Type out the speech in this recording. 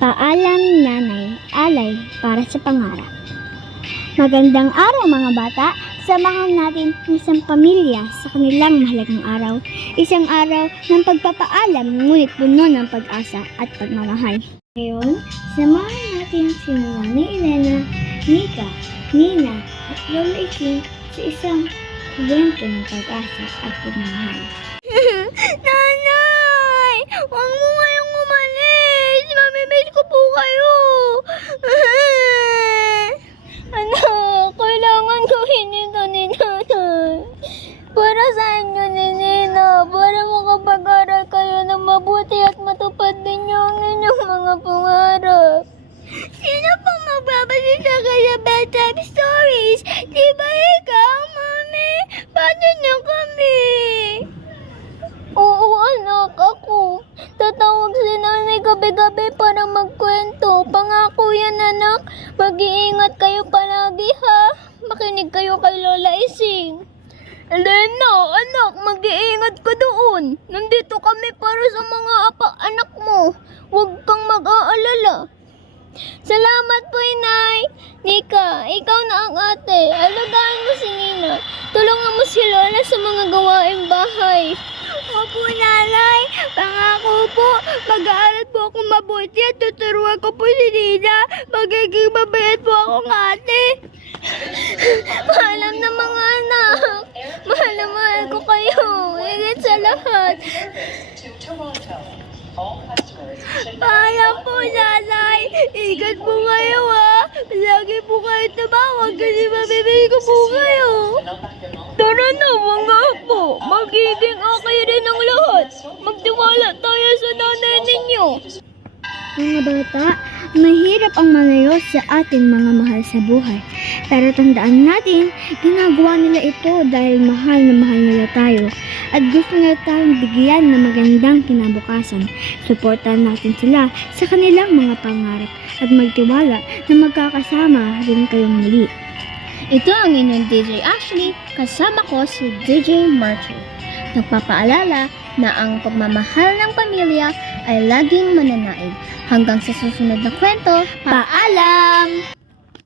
Paalam nanay, alay para sa pangarap. Magandang araw mga bata, samahan natin ang isang pamilya sa kanilang mahalagang araw. Isang araw ng pagpapaalam ngunit puno ng pag-asa at pagmamahal. Ngayon, samahan natin si Nanay Elena, Nika, Nina at Lola Isin sa isang kwento ng pag-asa at pagmamahal. Nanay! Huwag mo ngayong umalis! Mamimiss ko po kayo! Anak, kailangan gawin ito ni Nanay. Para sa inyo ni Nina, para makapag-aral kayo ng mabuti at matupad ninyo ang inyong mga pangarap. Sino pong magbabasita kayo bedtime stories? Di ba ikaw, Mami? Paano niyo kami? Oo, anak, ako. Tatawag si Nanay gabi-gabi para magkwento. Pangako yan, anak. Mag-iingat kayo palagi, ha? Makinig kayo kay Lola Ising. Elena, anak, mag-iingat ka doon. Nandito kami para sa mga anak mo. Huwag kang mag-aalala. Salamat po, Inay. Nika, ikaw na ang ate. Alagaan mo si Nina. Tulungan mo si Lola sa mga gawaing bahay. Opo, Nanay. Pangako po, mag-aaral po ako mabuti at tuturuan ko po si Nina. Magiging mabait po akong ate. Paalam na mga anak. Mahal na mahal ko kayo. Higit sa lahat. Paalam po, Nanay. Ingat po kayo, ha. Lagi po kayo tumawag kasi mabibili ko po kayo. Tara na, mga apo. Magiging okay rin ang lahat. Magtiwala tayo sa nanay ninyo. Mga bata, mahirap ang malayo sa ating mga mahal sa buhay. Pero tandaan natin, ginagawa nila ito dahil mahal na mahal nila tayo. At gusto nila tayong bigyan ng magandang kinabukasan. Suportahan natin sila sa kanilang mga pangarap at magtiwala na magkakasama rin kayong muli. Ito ang inyong DJ Ashley, kasama ko si DJ Marjorie. Nagpapaalala na ang pagmamahal ng pamilya ay laging mananaig. Hanggang sa susunod na kwento, paalam!